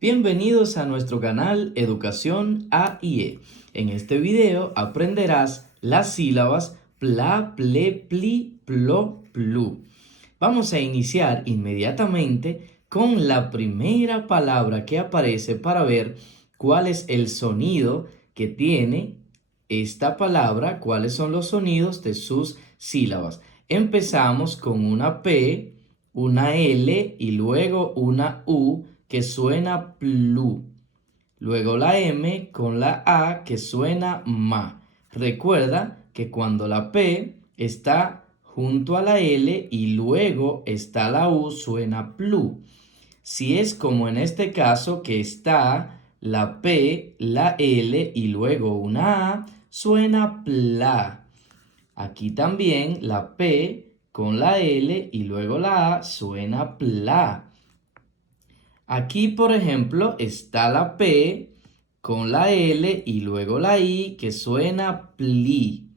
Bienvenidos a nuestro canal Educación A y E. En este video aprenderás las sílabas pla, ple, pli, plo, plu. Vamos a iniciar inmediatamente con la primera palabra que aparece para ver cuál es el sonido que tiene esta palabra, cuáles son los sonidos de sus sílabas. Empezamos con una P, una L y luego una U que suena plu. Luego la M con la A que suena ma. Recuerda que cuando la P está junto a la L y luego está la U suena plu. Si es como en este caso que está la P, la L y luego una A, suena pla. Aquí también la P con la L y luego la A suena pla. Aquí, por ejemplo, está la P con la L y luego la I que suena pli.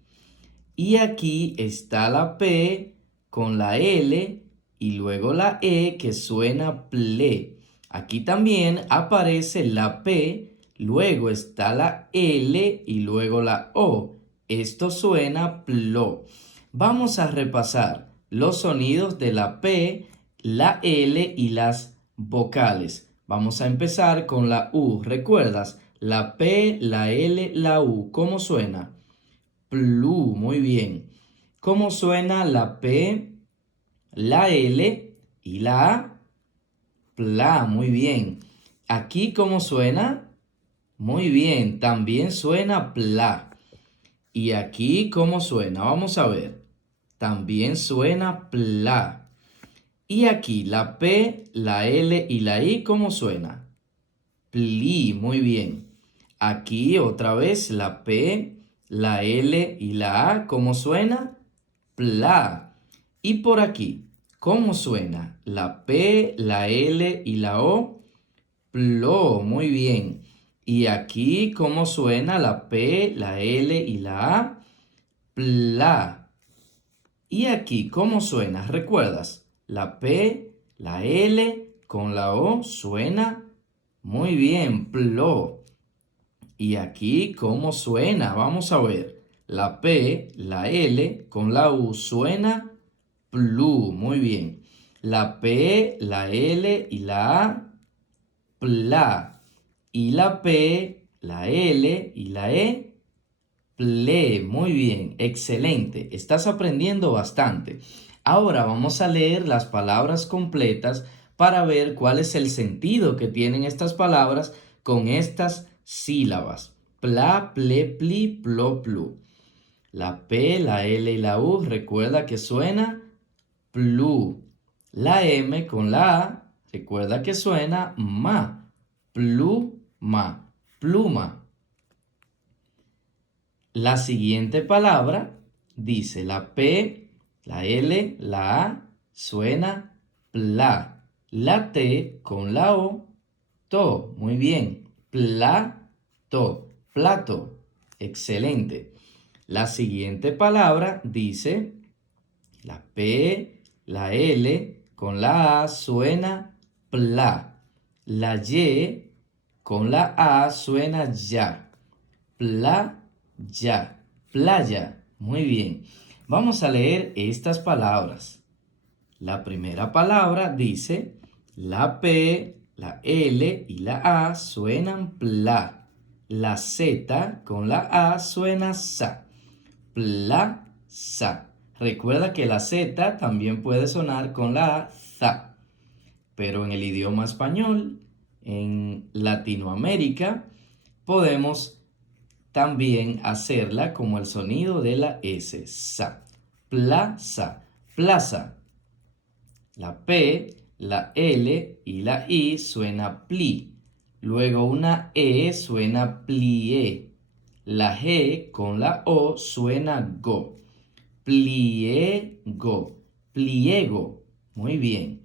Y aquí está la P con la L y luego la E que suena ple. Aquí también aparece la P, luego está la L y luego la O. Esto suena plo. Vamos a repasar los sonidos de la P, la L y las vocales. Vamos a empezar con la U. ¿Recuerdas? La P, la L, la U. ¿Cómo suena? Plu, muy bien. ¿Cómo suena la P, la L y la A? Pla, muy bien. Aquí, ¿cómo suena? Muy bien, también suena pla. Y aquí, ¿cómo suena? Vamos a ver. También suena pla. Y aquí, la P, la L y la I, ¿cómo suena? Pli, muy bien. Aquí otra vez la P, la L y la A, ¿cómo suena? Pla. Y por aquí, ¿cómo suena? La P, la L y la O, plo, muy bien. Y aquí, ¿cómo suena la P, la L y la A? Pla. Y aquí, ¿cómo suena? ¿Recuerdas? La P, la L con la O suena muy bien, plo. Y aquí, ¿cómo suena? Vamos a ver. La P, la L con la U suena plu. Muy bien. La P, la L y la A, pla. Y la P, la L y la E, ple. Muy bien. Excelente. Estás aprendiendo bastante. Ahora vamos a leer las palabras completas para ver cuál es el sentido que tienen estas palabras con estas sílabas. Pla, ple, pli, plo, plu. La P, la L y la U, recuerda que suena plu. La M con la A, recuerda que suena ma. Pluma, pluma. La siguiente palabra dice la P, la L, la A, suena pla. La T con la O, to. Muy bien. Plato, plato. Excelente. La siguiente palabra dice la P, la L con la A suena pla. La Y con la A suena ya. Playa, playa. Muy bien. Vamos a leer estas palabras. La primera palabra dice, la P, la L y la A suenan pla. La Z con la A suena sa. Plaza. Recuerda que la Z también puede sonar con la A, za. Pero en el idioma español, en Latinoamérica, podemos también hacerla como el sonido de la S, sa. Plaza, plaza. La P, la L y la I suena pli. Luego una E suena plié. La G con la O suena go. Pliego, pliego. Muy bien.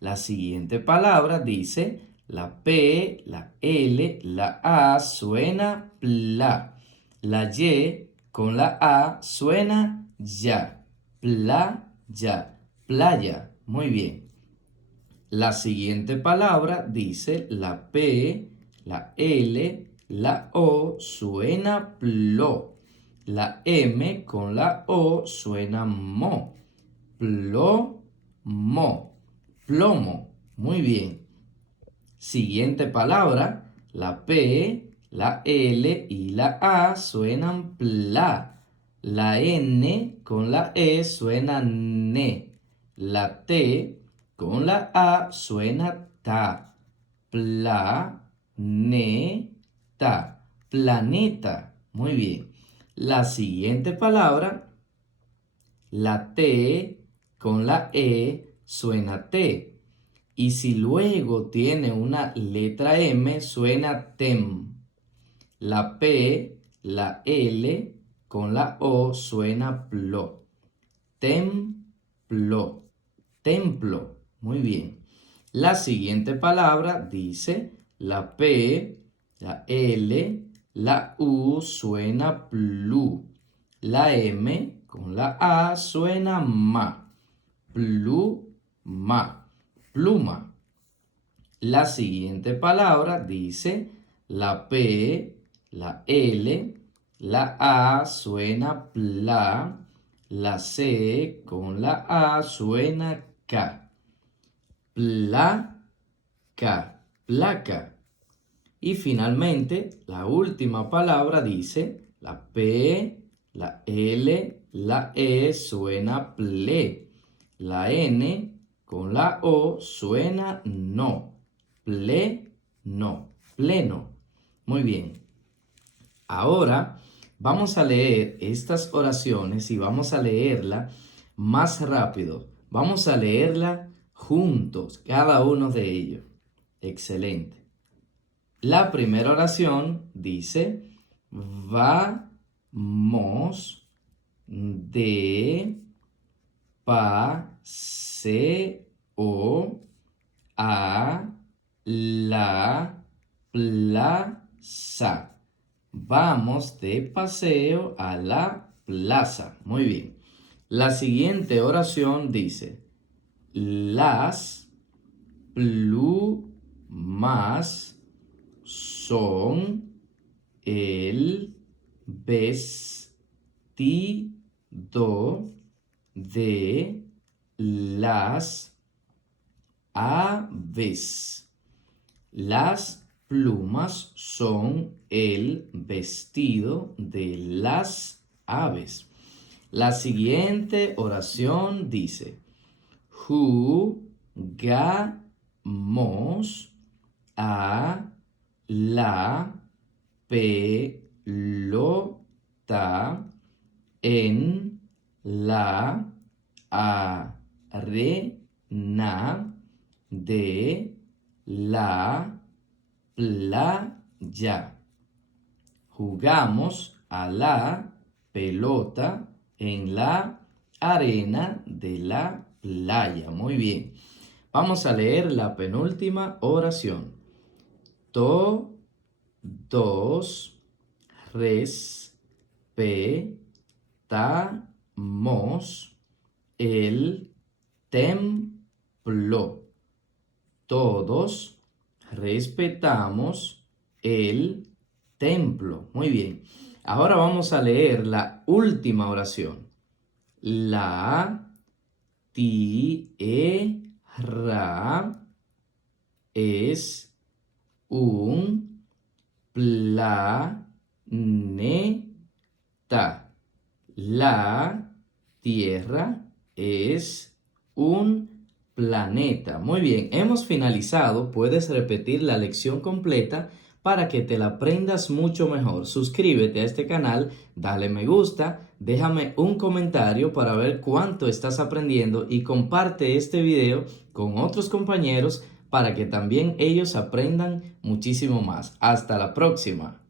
La siguiente palabra dice la P, la L, la A suena pla. La Y con la A suena ya. Playa, playa. Muy bien. La siguiente palabra dice la P, la L, la O suena plo. La M con la O suena mo. Plomo. Plomo. Muy bien. Siguiente palabra, la P, la L y la A suenan pla. La N con la E suena ne. La T con la A suena ta. Planeta. Planeta. Muy bien. La siguiente palabra, la T con la E suena T. Y si luego tiene una letra M, suena tem. La P, la L con la O suena plo. Templo. Templo. Muy bien. La siguiente palabra dice la P, la L, la U suena plu. La M con la A suena ma. Pluma. Pluma. La siguiente palabra dice la P, la L, la A suena pla, la C con la A suena K. Placa, placa. Y finalmente, la última palabra dice la P, la L, la E suena ple. La N con la O suena no. Pleno, pleno. Muy bien. Ahora vamos a leer estas oraciones y vamos a leerla más rápido. Vamos a leerla juntos, cada uno de ellos. Excelente. La primera oración dice, vamos de paseo a la plaza. Vamos de paseo a la plaza. Muy bien. La siguiente oración dice, las plumas son el vestido de las aves. Las plumas son el vestido de las aves. La siguiente oración dice, jugamos a la pelota en la arena de la playa. Jugamos a la pelota en la arena de la playa. Muy bien. Vamos a leer la penúltima oración. Todos respetamos el templo. Todos respetamos el templo. Muy bien. Ahora vamos a leer la última oración. La tierra es un planeta. La tierra es un planeta. Muy bien, hemos finalizado. Puedes repetir la lección completa para que te la aprendas mucho mejor. Suscríbete a este canal, dale me gusta, déjame un comentario para ver cuánto estás aprendiendo y comparte este video con otros compañeros para que también ellos aprendan muchísimo más. Hasta la próxima.